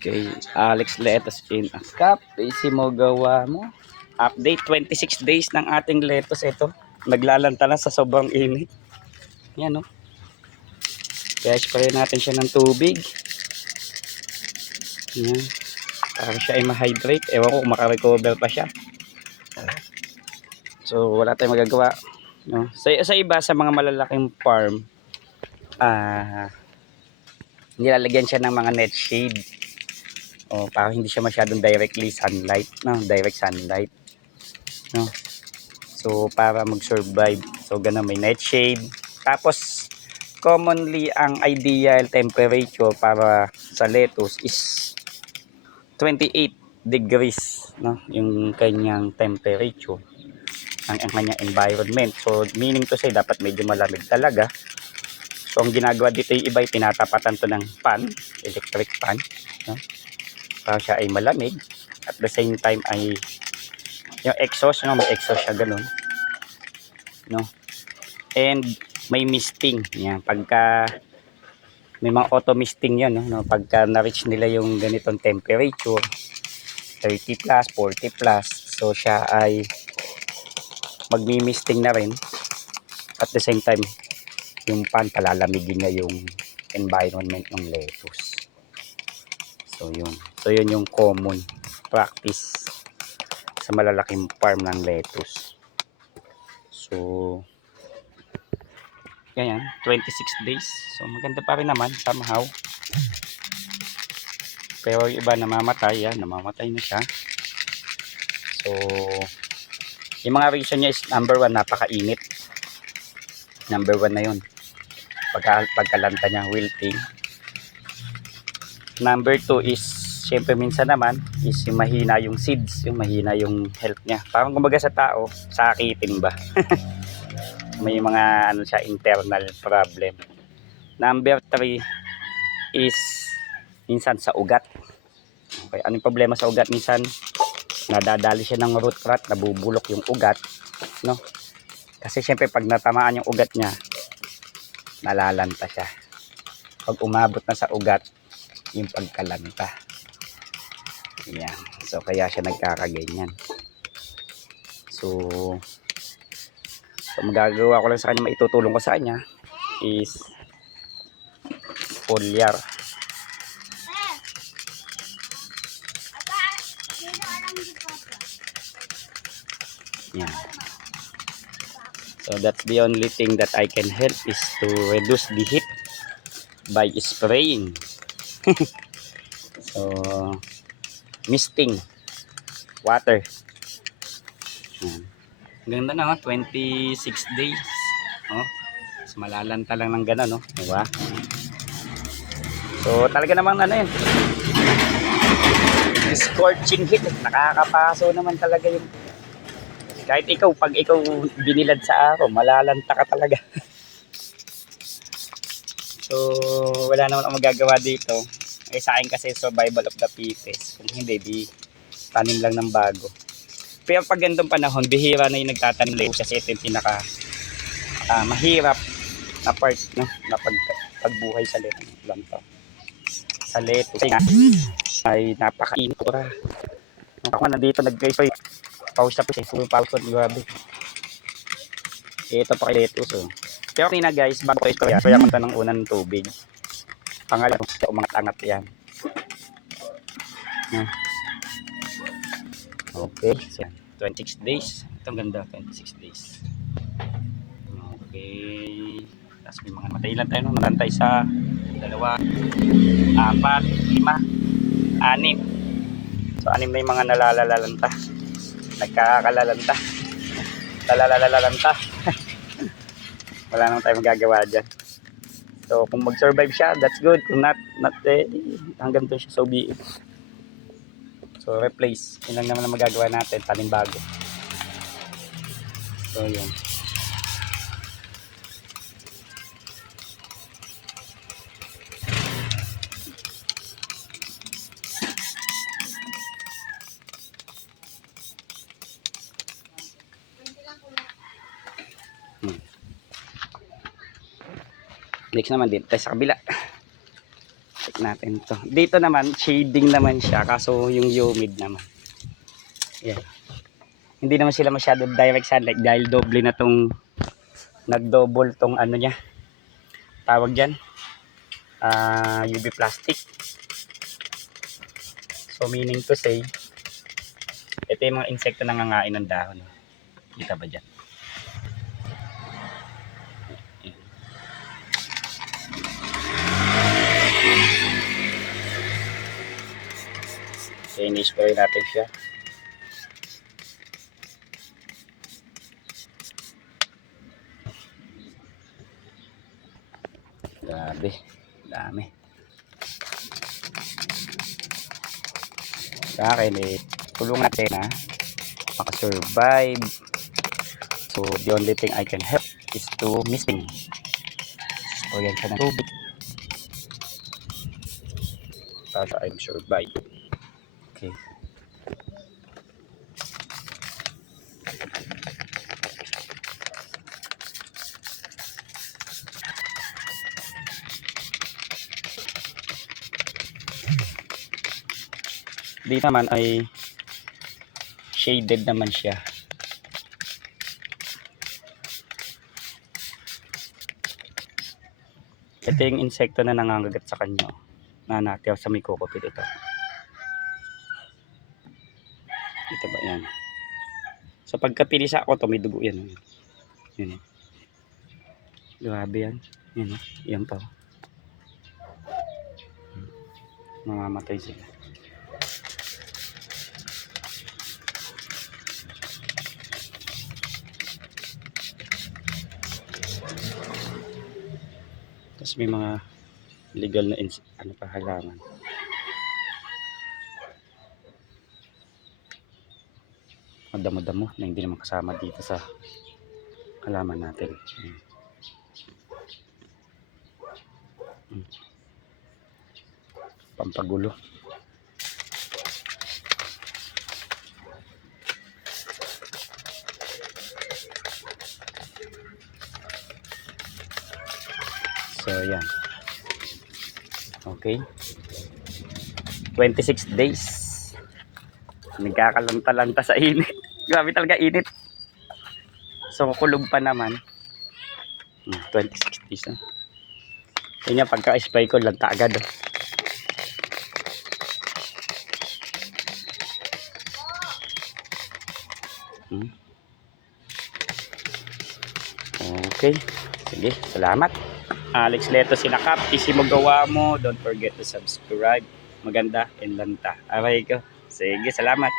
Kay Alex Lettuce in a cup. Easy mo gawa mo. Update 26 days ng ating lettuce ito. Naglalanta na sa sobrang init. Yan no. Kaya spray natin siya ng tubig. Yan. Para siya ay ma-hydrate. Ewan ko kung makarecover pa siya. So wala tayong magagawa. No? Sa iba sa mga malalaking farm, nilalagyan siya ng mga net shade. O para hindi siya masyadong directly sunlight, no? Direct sunlight. No? So para mag-survive. So ganun may net shade. Tapos commonly ang ideal temperature para sa lettuce is 28 degrees, no? Yung kanyang temperature ang kanyang environment. So meaning to say dapat medyo malamig talaga. So ang ginagawa dito yung iba ay tinatapatan to ng fan, electric fan, no? Para siya ay malamig at the same time ay yung exhaust, no? May exhaust siya ganun, no? And may misting yan pagka may mga auto misting yan, no? Pagka na-reach nila yung ganitong temperature 30 plus, 40 plus, so siya ay magmi-misting na rin at the same time yung pan palalamigin niya yung environment ng lettuce. So yun yung common practice sa malalaking farm ng lettuce. So ganyan, 26 days. So maganda pa rin naman somehow. Pero yung iba namamatay, yan, namamatay na siya. So yung mga reason niya is number 1, napakainit. Number 1 na yun. Pagkalanta niya, wilting. Number 2 is syempre minsan naman is yung mahina yung seeds, yung mahina yung health niya. Parang kumbaga sa tao, sakitin ba? May mga ano siya, internal problem. Number 3 is minsan sa ugat. Okay, anong problema sa ugat? Minsan nadadali siya ng root rot, nabubulok yung ugat, no? Kasi syempre pag natamaan yung ugat niya, nalalanta siya. Pag umabot na sa ugat, yung pagkalanta. Yan. So kaya siya nagkakaganyan. So magagawa ko lang sa kanya, maitutulong ko sa kanya is foliar. Yan. So that's the only thing that I can help is to reduce the heat by spraying. So misting water. Yan. Ganda na, 26 days. Oh, so malalanta lang ng gano'n, no? Diba? So talaga namang ano yun, scorching heat. Nakakapaso naman talaga yung kahit ikaw, pag ikaw binilad sa araw, malalanta ka talaga. So wala naman ang magagawa dito. Eh sa akin kasi survival of the fittest. Kung hindi, di tanim lang ng bago. Pero pag gandong panahon, bihira na yung nagtatanim lang kasi ito yung pinaka mahirap na part, no? Na pagbuhay sa lettuce. Sa lettuce ay napakainit ko ra. Ako nandito nag-guys, pause na po siya. Puro pause ko, grabe. Ito pa kay lettuce, oh. Pero kanina guys, bago ko istorya, kaya ko ng unang tubig. Pangalawa, umangat-angat yan. Okay, so 26 days. Itong ganda, 26 days. Okay. Tapos may mga matay lang tayo, no? Matantay sa 2, 4, 5, 6. So 6 na yung mga nalalalalanta. Nagkakalalanta. Lalalalalanta. Wala naman tayo magagawa dyan. So kung mag-survive siya, that's good. Kung not hanggang doon siya, so be it. So replace. Yun lang naman ang magagawa natin, tanim bago. So yun. Next naman din tayo sa kabila. natin to. Dito naman, shading naman siya. Kaso yung humid naman. Yan. Hindi naman sila masyado direct sunlight dahil doble na tong nag-double tong ano niya. Tawag dyan. UV plastic. So meaning to say, ito yung mga insekto na nangangain ng dahon. Kita ba dyan? So ini-spray natin siya. Grabe, dami. Sa akin tulungan natin makasurvive. So the only thing I can help is to misting. So yan siya ng tubig para I'm survive. Okay. Dito naman ay shaded naman siya. Ito yung insekto na nangangagat sa kanya na natiyar sa may kokopit ito. Ito ba yan? So pagkapilisa ako to may dugo yan. Yan. Grabe yan. Yan. Yan pa. Mamamatay sila. Tapos may mga legal na ano pa halaman. Madamo-damo na hindi naman kasama dito sa halaman natin. Pampagulo. So yan. Okay. 26 days. Nagkakalanta-lanta sa init. Grabe talaga init. So kulog pa naman. 26 days. Yan yung pagka-spray ko lanta agad. Okay. Sige, salamat. Alex Leto Sinakap, isi mo gawa mo. Don't forget to subscribe. Maganda and lanta. Okay ko. Sige, salamat.